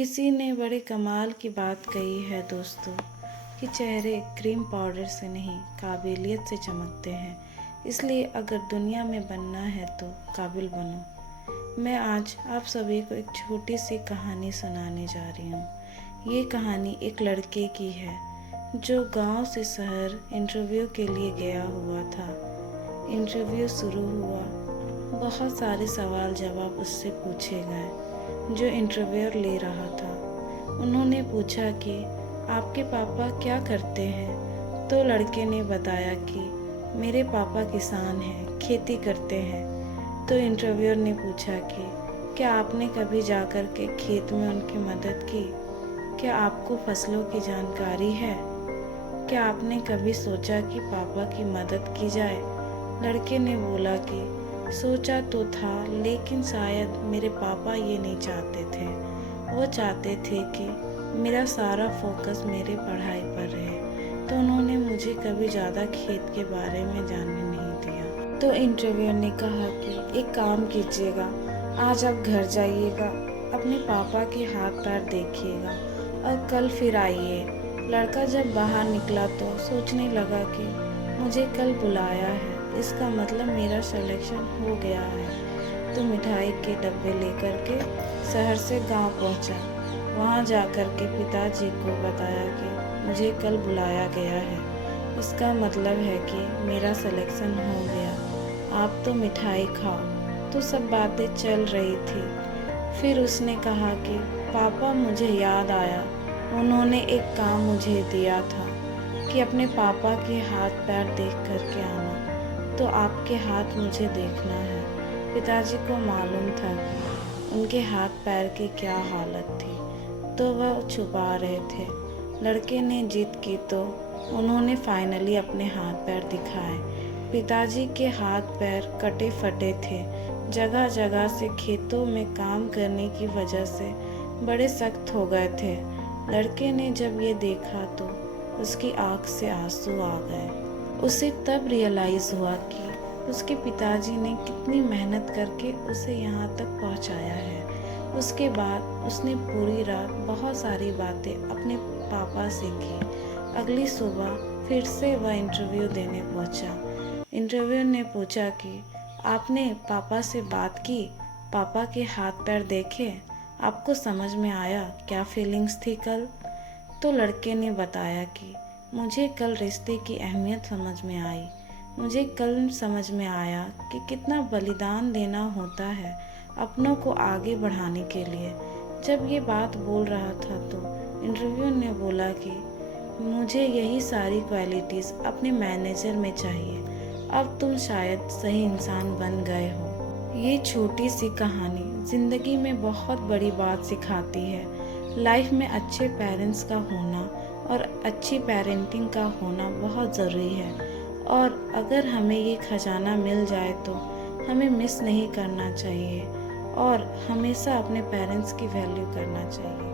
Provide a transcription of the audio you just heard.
किसी ने बड़े कमाल की बात कही है दोस्तों कि चेहरे क्रीम पाउडर से नहीं काबिलियत से चमकते हैं। इसलिए अगर दुनिया में बनना है तो काबिल बनो। मैं आज आप सभी को एक छोटी सी कहानी सुनाने जा रही हूँ। ये कहानी एक लड़के की है जो गांव से शहर इंटरव्यू के लिए गया हुआ था। इंटरव्यू शुरू हुआ, बहुत सारे सवाल जवाब उससे पूछे गए। जो इंटरव्यूअर ले रहा था, उन्होंने पूछा कि आपके पापा क्या करते हैं। तो लड़के ने बताया कि मेरे पापा किसान हैं, खेती करते हैं। तो इंटरव्यूअर ने पूछा कि क्या आपने कभी जाकर के खेत में उनकी मदद की? क्या आपको फसलों की जानकारी है? क्या आपने कभी सोचा कि पापा की मदद की जाए? लड़के ने बोला कि सोचा तो था, लेकिन शायद मेरे पापा ये नहीं चाहते थे। वो चाहते थे कि मेरा सारा फोकस मेरे पढ़ाई पर रहे, तो उन्होंने मुझे कभी ज़्यादा खेत के बारे में जानने नहीं दिया। तो इंटरव्यूअर ने कहा कि एक काम कीजिएगा, आज आप घर जाइएगा, अपने पापा के हाथ पैर देखिएगा और कल फिर आइए। लड़का जब बाहर निकला तो सोचने लगा कि मुझे कल बुलाया है, इसका मतलब मेरा सिलेक्शन हो गया है। तो मिठाई के डब्बे लेकर के शहर से गांव पहुंचा। वहां जाकर के पिताजी को बताया कि मुझे कल बुलाया गया है, इसका मतलब है कि मेरा सिलेक्शन हो गया, आप तो मिठाई खाओ। तो सब बातें चल रही थी। फिर उसने कहा कि पापा, मुझे याद आया, उन्होंने एक काम मुझे दिया था कि अपने पापा के हाथ पैर देख करके आना, तो आपके हाथ मुझे देखना है। पिताजी को मालूम था कि उनके हाथ पैर की क्या हालत थी, तो वह छुपा रहे थे। लड़के ने जिद की तो उन्होंने फाइनली अपने हाथ पैर दिखाए। पिताजी के हाथ पैर कटे फटे थे, जगह जगह से खेतों में काम करने की वजह से बड़े सख्त हो गए थे। लड़के ने जब ये देखा तो उसकी आँख से आंसू आ गए। उसे तब रियलाइज़ हुआ कि उसके पिताजी ने कितनी मेहनत करके उसे यहाँ तक पहुँचाया है। उसके बाद उसने पूरी रात बहुत सारी बातें अपने पापा से की। अगली सुबह फिर से वह इंटरव्यू देने पहुँचा। इंटरव्यू ने पूछा कि आपने पापा से बात की, पापा के हाथ पैर देखे, आपको समझ में आया क्या फीलिंग्स थी कल? तो लड़के ने बताया कि मुझे कल रिश्ते की अहमियत समझ में आई। मुझे कल समझ में आया कि कितना बलिदान देना होता है अपनों को आगे बढ़ाने के लिए। जब ये बात बोल रहा था तो इंटरव्यू ने बोला कि मुझे यही सारी क्वालिटीज़ अपने मैनेजर में चाहिए। अब तुम शायद सही इंसान बन गए हो। ये छोटी सी कहानी ज़िंदगी में बहुत बड़ी बात सिखाती है। लाइफ में अच्छे पेरेंट्स का होना और अच्छी पेरेंटिंग का होना बहुत ज़रूरी है, और अगर हमें ये खजाना मिल जाए तो हमें मिस नहीं करना चाहिए और हमेशा अपने पेरेंट्स की वैल्यू करना चाहिए।